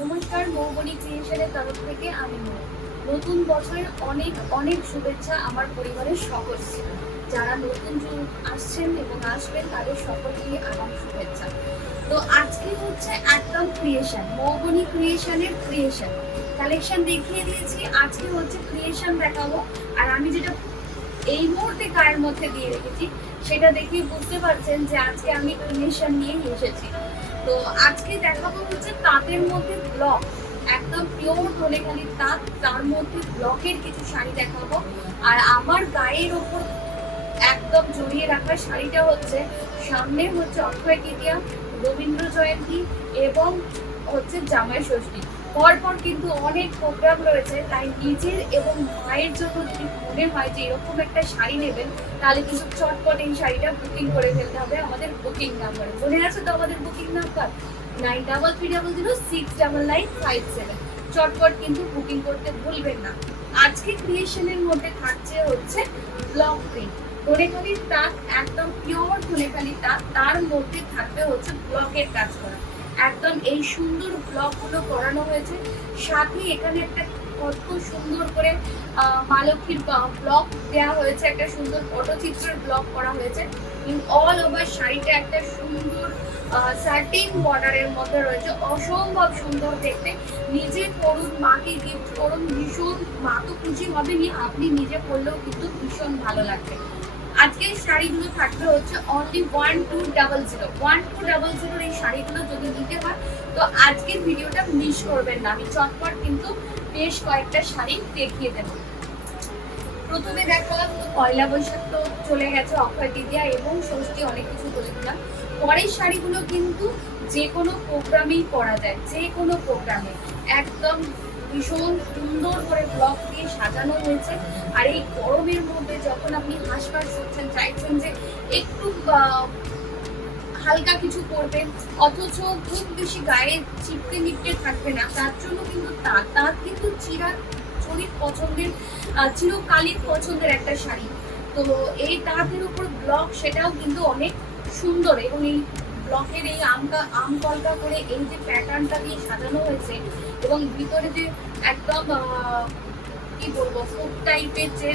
নমস্কার, মৌবনী ক্রিয়েশনের তরফ থেকে আমি নতুন বছরের অনেক অনেক শুভেচ্ছা আমার পরিবারের সকলকে। যারা নতুন আসছেন এবং আসবেন তাদের সকলকে আমার শুভেচ্ছা। তো আজকে হচ্ছে একদম ক্রিয়েশন, মৌবনী ক্রিয়েশনের ক্রিয়েশন কালেকশন দেখিয়ে দিয়েছি। আজকে হচ্ছে ক্রিয়েশন দেখাবো। আর আমি যেটা এই মুহূর্তে গায়ের মধ্যে দিয়ে রেখেছি সেটা দেখে বুঝতে পারছেন যে আজকে আমি ক্রিয়েশন নিয়ে এসেছি। তো আজকে দেখাবো হচ্ছে তাঁতের মধ্যে ব্লক, একদম পিওর ধনেখালি তাঁত, তার মধ্যে ব্লকের কিছু শাড়ি দেখাবো। আর আমার গায়ের ওপর একদম জড়িয়ে রাখা শাড়িটা হচ্ছে, সামনে হচ্ছে অক্ষয় তৃতীয়া, রবীন্দ্র জয়ন্তী এবং হচ্ছে জামাই ষষ্ঠী। পরপর কিন্তু অনেক প্রোগ্রাম রয়েছে, তাই নিজের এবং মায়ের জন্য যদি মনে হয় যে এরকম একটা শাড়ি নেবেন, তাহলে কিন্তু চটপট এই শাড়িটা বুকিং করে ফেলতে হবে আমাদের বুকিং নাম্বারে। মনে আছে তো আমাদের বুকিং নাম্বার 9330069957। চটপট কিন্তু বুকিং করতে ভুলবেন না। আজকে ক্রিয়েশনের মধ্যে থাকছে হচ্ছে ব্লক প্রিন্ট, ধনেখালির তাঁত, একদম পিওর ধনেখালির তাঁত, তার মধ্যে থাকবে হচ্ছে ব্লকের কাজ করা। একদম এই সুন্দর ব্লকগুলো করানো হয়েছে। সাথে এখানে একটা কত সুন্দর করে মা লক্ষ্মীর ব্লক দেওয়া হয়েছে, একটা সুন্দর পটচিত্রের ব্লক করা হয়েছে। অল ওভার শাড়িটা একটা সুন্দর সার্টিন বর্ডারের মধ্যে রয়েছে, অসম্ভব সুন্দর দেখতে। নিজে পরুন, মাকে গিফট করুন, ভীষণ মা তো খুশি হবেনি, আপনি নিজে পরলেও কিন্তু ভীষণ ভালো লাগবে। আজকের শাড়িগুলো থাকবে হচ্ছে অনলি 1200 এই শাড়িগুলো যদি নিতে হয় তো আজকের ভিডিওটা মিস করবেন না। আমি চটপট কিন্তু বেশ কয়েকটা শাড়ি দেখিয়ে দেবো। প্রথমে দেখালাম তো পয়লা বৈশাখ তো চলে গেছে, অক্ষয় তৃতীয়া এবং ষষ্ঠী অনেক কিছু বলে দিলাম। পরের শাড়িগুলো কিন্তু যে কোনো প্রোগ্রামেই পরা যায়, যে কোনো প্রোগ্রামে একদম ভীষণ সুন্দর করে ব্লক দিয়ে সাজানো হয়েছে। আর এই গরমের মধ্যে যখন আপনি হাঁসফাঁস করছেন, চাইছেন যে একটু হালকা কিছু করবেন, অথচ খুব বেশি গায়ে চিপকে নিপকে থাকবে না, তার জন্য কিন্তু তাঁত কিন্তু চিরাচরিত পছন্দের, চিরকালীন পছন্দের একটা শাড়ি। তো এই তাঁতের উপর ব্লক, সেটাও কিন্তু অনেক সুন্দর। এবং এই ব্লকের এই আম কলকা করে এই যে প্যাটার্নটা দিয়ে সাজানো হয়েছে এবং ভিতরে যে একদম কি বলবো ফুড টাইপের যে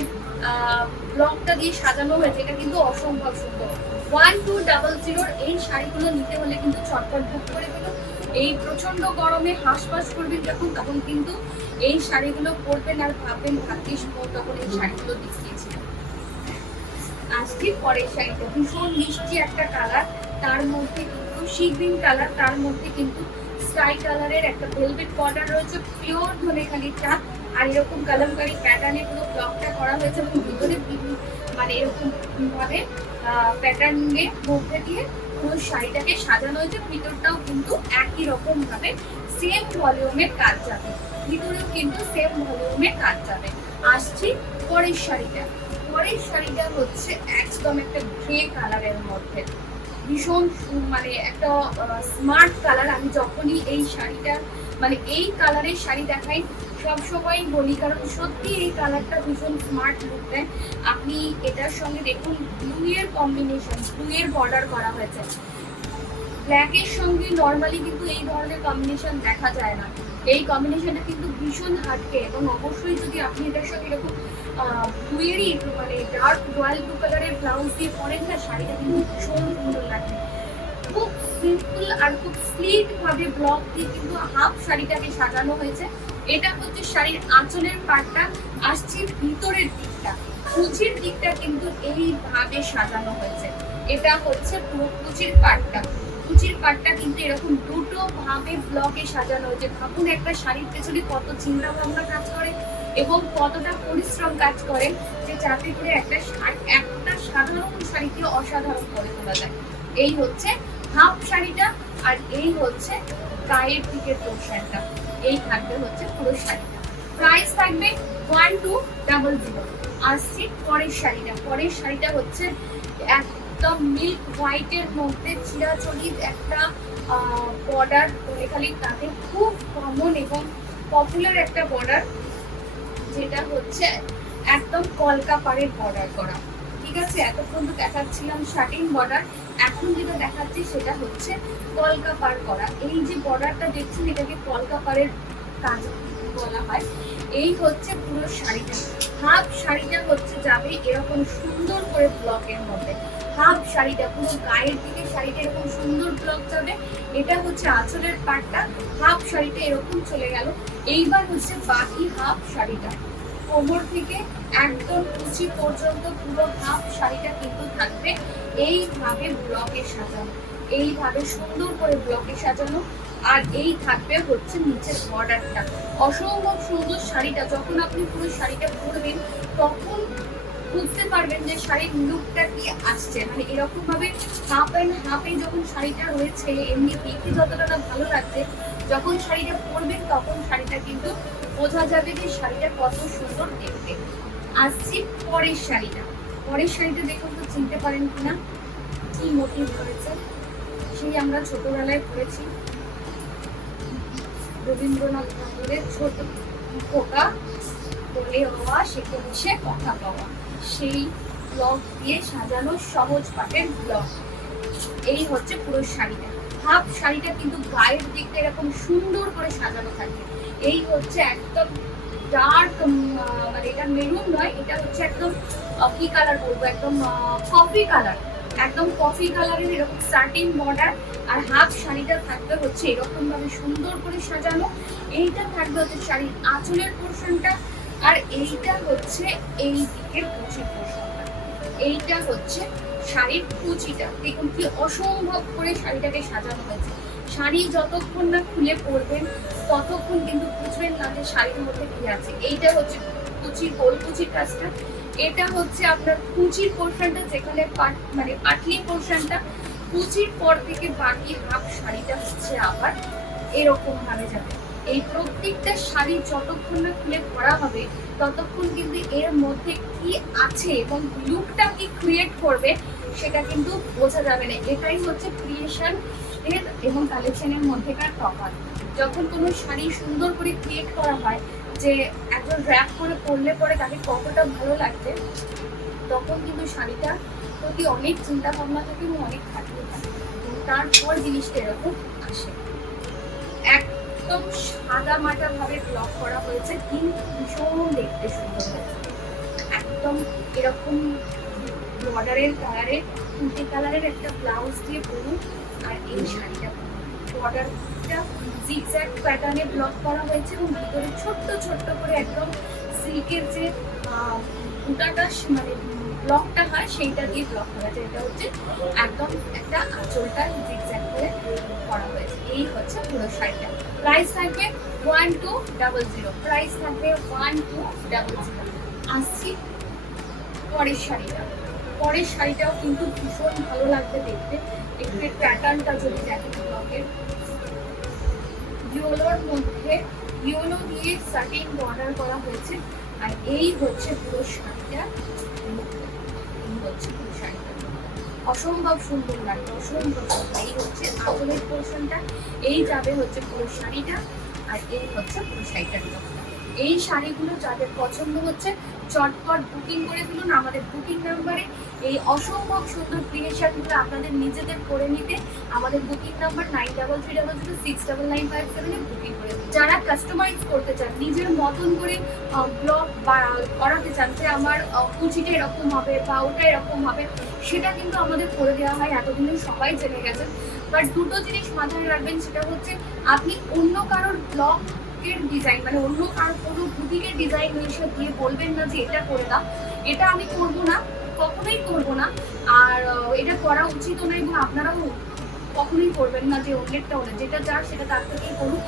ব্লকটা দিয়ে সাজানো হয়েছে, এটা কিন্তু অসম্ভব সুন্দর। 1200 এই শাড়িগুলো নিতে হলে কিন্তু ছটফট বুক করে ফেলুন। এই প্রচন্ড গরমে হাঁসফাঁস করবেন যখন, তখন কিন্তু এই শাড়িগুলো পরবেন আর ভাববেন ভাগ্যিস তখন এই শাড়িগুলো দেখিয়েছিলাম। আসছি পরের শাড়িটা, ভীষণ মিষ্টি একটা কালার, তার মধ্যে কিন্তু সি গ্রিন কালার, তার মধ্যে কিন্তু স্কাই কালারের একটা ভেলভেট বর্ডার রয়েছে, পিওর ধনেখালির তাঁত। আর এরকম কালামকারী প্যাটার্নে পুরো ব্লকটা করা হয়েছে এবং ভিতরে মানে এরকম ভাবে প্যাটার্নের মধ্যে দিয়ে পুরো শাড়িটাকে সাজানো হয়েছে। ভিতরটাও কিন্তু একই রকম ভাবে সেম ভলিউমের কাজ যাবে, ভিতরেও কিন্তু সেম ভলিউমের কাজ যাবে। আসছি পরের শাড়িটা। পরের শাড়িটা হচ্ছে একদম একটা গ্রে কালারের মধ্যে, ভীষণ মানে একটা স্মার্ট কালার। আমি যখনই এই শাড়িটা মানে এই কালারের শাড়ি দেখাই সবসময় বলি, কারণ সত্যি এই কালারটা ভীষণ স্মার্ট লুক দেয়। আপনি এটার সঙ্গে দেখুন ব্লু এর কম্বিনেশন, ব্লু এর বর্ডার করা হয়েছে। ব্ল্যাকের সঙ্গে নর্মালি কিন্তু এই ধরনের কম্বিনেশন দেখা যায় না, এই কম্বিনেশনটা কিন্তু ভীষণ হাটকে। এবং অবশ্যই যদি আপনি এটার সঙ্গে এরকম ব্লুয়েরই মানে ডার্ক রয়্যাল ব্লু কালারের ব্লাউজ দিয়ে পরেন না, শাড়িটা কিন্তু ভীষণ সুন্দর লাগে। খুব সিম্পল আর খুব স্লিক ভাবে ব্লক দিয়ে কিন্তু হাফ শাড়িটাকে সাজানো হয়েছে। এটা হচ্ছে শাড়ির আঁচলের পাটটা। আসছে ভিতরের দিকটা, কুচির দিকটা কিন্তু এইভাবে সাজানো হয়েছে। এটা হচ্ছে পুরো কুচির পাটটা, কুচির পাটটা কিন্তু এরকম দুটো ভাবে ব্লকে সাজানো হয়েছে। ভাবুন একটা শাড়ির পেছনে কত চিন্তা ভাবনা কাজ করে এবং কতটা পরিশ্রম কাজ করে, যে যাতে করে একটা সাধারণ শাড়িকে অসাধারণ করে তোলা যায়। এই হচ্ছে হাফ শাড়িটা, আর এই হচ্ছে গায়ের দিকের পোর্শনটা। এই থাকবে হচ্ছে পুরো শাড়িটা। প্রাইস থাকবে 1200। আসছি পরের শাড়িটা। পরের শাড়িটা হচ্ছে একদম মিল্ক হোয়াইটের মধ্যে চিরাচরিত একটা বর্ডার, ধনেখালি তাতে খুব কমন এবং পপুলার একটা বর্ডার, যেটা হচ্ছে একদম কলকা পাড়ের বর্ডার করা। ঠিক আছে, এতক্ষণ তো দেখাচ্ছিলাম শাটিন বর্ডার, এখন যেটা দেখাচ্ছি সেটা হচ্ছে কলকা পার করা। এই যে বর্ডারটা দেখছেন এটাকে কলকা পারের কাজ বলা হয়। এই হচ্ছে পুরো শাড়িটা। হাফ শাড়িটা হচ্ছে যাবে এরকম সুন্দর করে ব্লকের মধ্যে। হাফ শাড়িটা পুরো গায়ের দিকে শাড়িটা এরকম সুন্দর ব্লক যাবে। এটা হচ্ছে আঁচলের পাটটা। হাফ শাড়িটা এরকম চলে গেল। এইবার হচ্ছে বাকি হাফ শাড়িটা কোমর থেকে একদম কুচি পর্যন্ত পুরো হাফ শাড়িটা কিন্তু থাকবে এইভাবে ব্লকে সাজানো, এইভাবে সুন্দর করে ব্লকে সাজানো। আর এই থাকবে হচ্ছে নিচের বর্ডারটা। অসম্ভব সুন্দর শাড়িটা। যখন আপনি পুরো শাড়িটা পরবেন তখন বুঝতে পারবেন যে শাড়ির লুকটা কি আসছে। মানে এরকম ভাবে হাফ অ্যান্ড হাফে যখন শাড়িটা রয়েছে এমনি দেখে যতটা না ভালো লাগছে, যখন শাড়িটা পরবেন তখন শাড়িটা কিন্তু বোঝা যাবে যে শাড়িটা কত সুন্দর দেখতে। আসছি পরের শাড়িটা। পরের শাড়িটা দেখুন তো চিনতে পারেন কিনা, কি মোটিভ রয়েছে। সেই আমরা ছোটবেলায় পড়েছি রবীন্দ্রনাথ ঠাকুরের ছোট খোকা বলে হওয়া শেখে বসে কথা পাওয়া, সেই ব্লক দিয়ে সাজানো সহজ পাটের ব্লক। এই হচ্ছে পুরো শাড়িটা। হাফ শাড়িটা কিন্তু গায়ের দিকটা এরকম সুন্দর করে সাজানো থাকে। এই হচ্ছে একদম ডার্ক, মানে এটা মেরুন নয়, এটা হচ্ছে একদম কি কালার বলবো, একদম কফি কালার, একদম কফি কালারের এরকম স্টার্টিং বর্ডার। আর হাফ শাড়িটা থাকবে হচ্ছে এরকম ভাবে সুন্দর করে সাজানো। এইটা থাকবে হচ্ছে শাড়ির আঁচলের পোর্শনটা। আর এইটা হচ্ছে এই দিকের কুচির পোর্শনটা। এইটা হচ্ছে শাড়ির কুচিটা। দেখুন কি অসম্ভব করে শাড়িটাকে সাজানো হয়েছে। শাড়ি যতক্ষণ না খুলে পরবেন ততক্ষণ কিন্তু বুঝবেন না যে শাড়ির মধ্যে কি আছে। এইটা হচ্ছে কুচির গোল কুচির কাজটা। এটা হচ্ছে আপনার কুচির পোর্শনটা, যেখানে মানে পাটলি পোর্শনটা। কুচির পর থেকে বাকি হাফ শাড়িটা হচ্ছে আবার এরকম ভাবে যাবে। এই প্রত্যেকটা শাড়ি যতক্ষণ না খুলে পরা হবে ততক্ষণ কিন্তু এর মধ্যে কি আছে এবং লুকটা কি ক্রিয়েট করবে সেটা কিন্তু বোঝা যাবে না। এটাই হচ্ছে ক্রিয়েশন এর এবং কালেকশনের মধ্যেকার তফাৎ। যখন কোনো শাড়ি সুন্দর করে ক্রিয়েট করা হয় যে একজন র্যাপ করে পরলে পরে তাকে কতটা ভালো লাগবে, তখন কিন্তু শাড়িটার প্রতি অনেক চিন্তা ভাবনা থাকে এবং অনেক খাটনি থাকে। তারপর জিনিসটা এরকম আসে। একদম সাদা মাটা ভাবে ব্লক করা হয়েছে কিন্তু ভীষণ দেখতে সুন্দর হয়েছে। একদম এরকম বর্ডারের কালারে কুর্তি কালারের একটা ব্লাউজ দিয়ে পরুন আর এই শাড়িটা বর্ডারটা জিগজ্যাগ প্যাটার্নে ব্লক করা হয়েছে এবং ভিতরে ছোট্ট ছোট্ট করে একদম সিল্কের যে বুটাটা মানে ব্লকটা হয় সেইটা দিয়ে ব্লক করা যায়। এটা হচ্ছে একদম একটা আঁচলটা জিগজ্যাগ করে করা হয়েছে। এই হচ্ছে পুরো শাড়িটা। প্রাইস থাকবে 1200। প্রাইস থাকবে 1200। আসছি পরের শাড়িটা। পরের শাড়িটাও কিন্তু ভীষণ ভালো লাগবে দেখতে। একটু প্যাটার্নটা যদি দেখেন ব্লকের ইয়েলোর মধ্যে ইয়েলো দিয়ে সাটিন বর্ডার করা হয়েছে। আর এই হচ্ছে পুরো শাড়িটা। এই হচ্ছে পুরো শাড়িটা অসম্ভব সুন্দর লাগবে, অসম্ভব সুন্দর। এই হচ্ছে আঁচলের পোর্শনটা, এই যাবে হচ্ছে পুরো শাড়িটা। আর এই হচ্ছে পুরো শাড়িটার লুকটা। এই শাড়িগুলো যাদের পছন্দ হচ্ছে চটপট বুকিং করে ফেলুন আমাদের বুকিং নাম্বারে। এই অসম্ভব সুন্দর ক্রিয়েশনগুলো আপনাদের নিজেদের করে নিতে আমাদের বুকিং নাম্বার 9330069957 বুকিং করে দিন। যারা কাস্টমাইজ করতে চান, নিজের মতন করে ব্লগ করাতে চান যে আমার কুচিটা এরকম হবে বা ওটা এরকম হবে, সেটা কিন্তু আমাদের করে দেওয়া হয়। এতদিনে সবাই জেনে গেছেন। বাট দুটো জিনিস মাথায় রাখবেন, সেটা হচ্ছে আপনি অন্য কারোর ব্লগ ডিজাইন মানে অন্য কারো কোনো বুটিকের ডিজাইন এসে দিয়ে বলবেন না যে এটা করে দাও। এটা আমি করবো না, কখনোই করবো না। আর এটা করা উচিত নয় এবং আপনারাও কখনোই করবেন না যে অন্যেরটা ওটা, যেটা যার সেটা তার থেকেই করুন।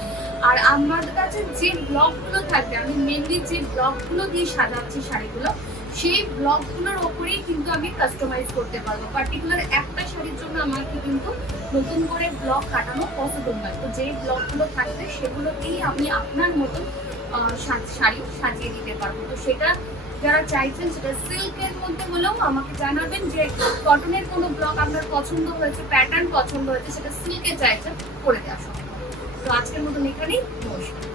আর আমার কাছে যে ব্লগগুলো থাকবে, আমি মেনলি যে ব্লগগুলো দিয়ে সাজাচ্ছি শাড়িগুলো, সেই ব্লগগুলোর ওপরেই কিন্তু আমি কাস্টমাইজ করতে পারবো। পার্টিকুলার একটা শাড়ির জন্য আমাকে কিন্তু নতুন করে ব্লগ কাটানো পসিবল নয়। তো যেই ব্লগগুলো থাকবে সেগুলোতেই আমি আপনার মতন শাড়ি সাজিয়ে দিতে পারবো। তো সেটা যারা চাইছেন সেটা সিল্কের মধ্যে হলেও আমাকে জানাবেন যে কটনের কোনো ব্লগ আপনার পছন্দ হয়েছে, প্যাটার্ন পছন্দ হয়েছে, সেটা সিল্কে চাইছেন করে দেওয়া সম্ভব। তো আজকের মতন এখানেই নমস্কার।